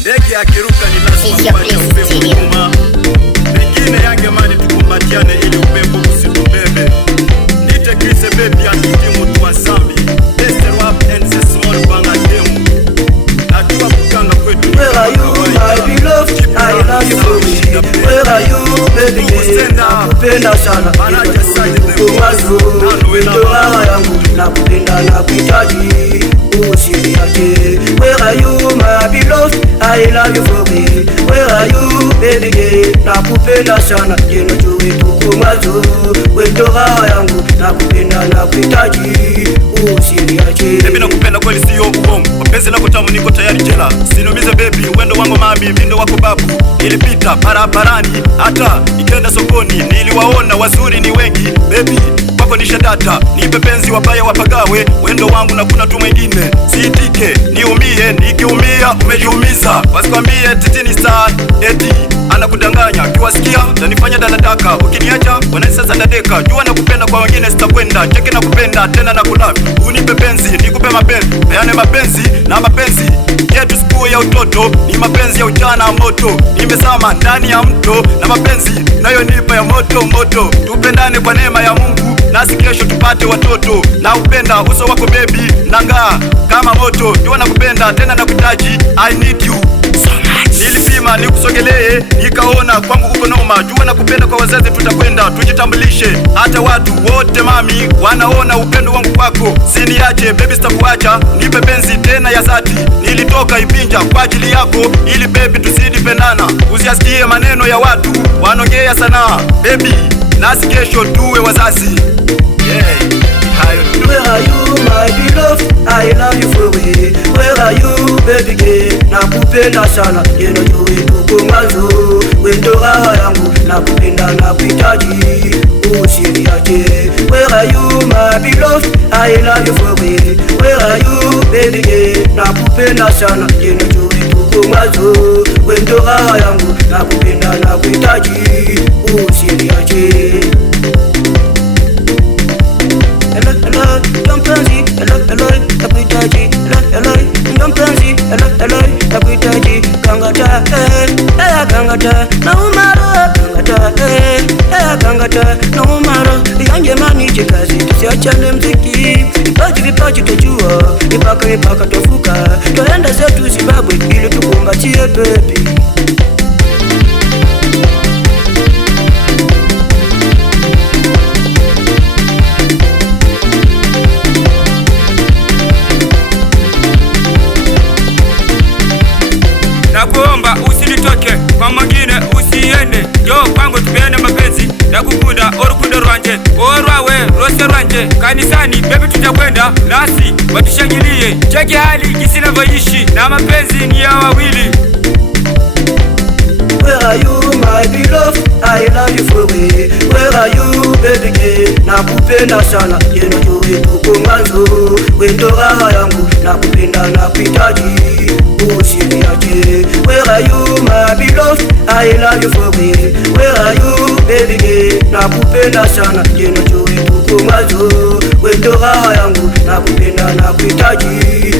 Ndege akiruka ni lazima kuacha upepo nyuma. Pengine yangemani tukumbatiane ili upepo usitubebe. Nite Chris baby atikimu tuwa zambi. Best rap and the small banga demu. Najua kukanga kwetu. Where are you my beloved? I love you for me. Where are you baby? Nakupenda sana. Kumazo wendo raha yangu. Nakupenda na kuhitaji usiniache. Where are you my beloved? I love you for me. Where are you baby? Nakupenda sana. Jeno jue tukumazo wendo raha yangu. Nakupenda na kuhitaji usiniache. Baby nakupenda kweli sio uongo. Mapenzi lako tamu niko tayari jela. Sinumize baby wendo wangu mami mindo wako babu. Nilipita barabarani hata nikenda sokoni niliwaona wazuri ni wengi baby. Kwako nisha data, nipe penzi wabaya wapagawe. Wendo wangu na kuna tu mwingine. Siitike, niumie, nikiumia umejiumiza. Wasikwambie titini saa, eti anakudanganya. Kiwasikia, tanifanya daladaka. Ukiniacha, wanani sasa dadeka. Jua nakupenda kwa wengine sitakwenda. Cheke nakupenda, tena nakulavi. Unipe penzi, nikupe mapenzi. Peane mapenzi, na mapenzi yetu siku ya utoto. Ni mapenzi ya ujana moto. Nimezama ndani ya mto. Na mapenzi, nayo nipa ya moto moto. Tupendane kwa neema ya Mungu. Nasi kesho tupate watoto. Na upenda uso wako baby. Nangaa kama moto. Jua nakupenda tena nakuhitaji. I need you so much. Nilipima nikusogelee nikaona kwangu uko noma. Jua nakupenda kwa wazazi tutakwenda tujitambulishe. Hata watu wote mami wanaona upendo wangu kwako. Siniache baby sitakuacha. Nipe penzi tena ya dhati. Nilitoka Ibinja kwa ajili yako ili baby tuzidi pendana. Usiasikie maneno ya watu wanaongea sana baby. Nasi kesho tuwe wazazi. Where are you my beloved? I love you for me. Where are you baby girl? Nakupenda sana. Jeno jue tukumazo wendo raha yangu. Nakupenda na kuhitaji usiniache. Where are you my beloved? I love you for me. Where are you baby girl? Nakupenda sana. Jeno jue tukumazo wendo raha yangu. Nakupenda na kuhitaji usiniache. Kangata na umaro kangata na umaro yange mani chikazi tusiachane mziki vipaji tujua mipaka tofuka tuenda zetu Zimbabwe ili tukumbatie baby. Nakuomba usinitoke kwa mwingine usiende. Yo kwangu tupeane mapenzi. Nakukunda orukundo rwanje orwawe rose rwanje. Kanisani baby tutakwenda nasi watushangilie. Cheki hali jinsi ninavyoishi na mapenzi ni ya wawili. Where are you my beloved? I love you for me. Where are you baby girl? Nakupenda sana. Jeno jue tukumazo wendo raha yangu. Nakupenda na kuhitaji usiniache. Where are you my beloved? I love you for me. Where are you baby girl? Nakupenda sana. Jeno jue tukumazo wendo raha yangu. Nakupenda na kuhitaji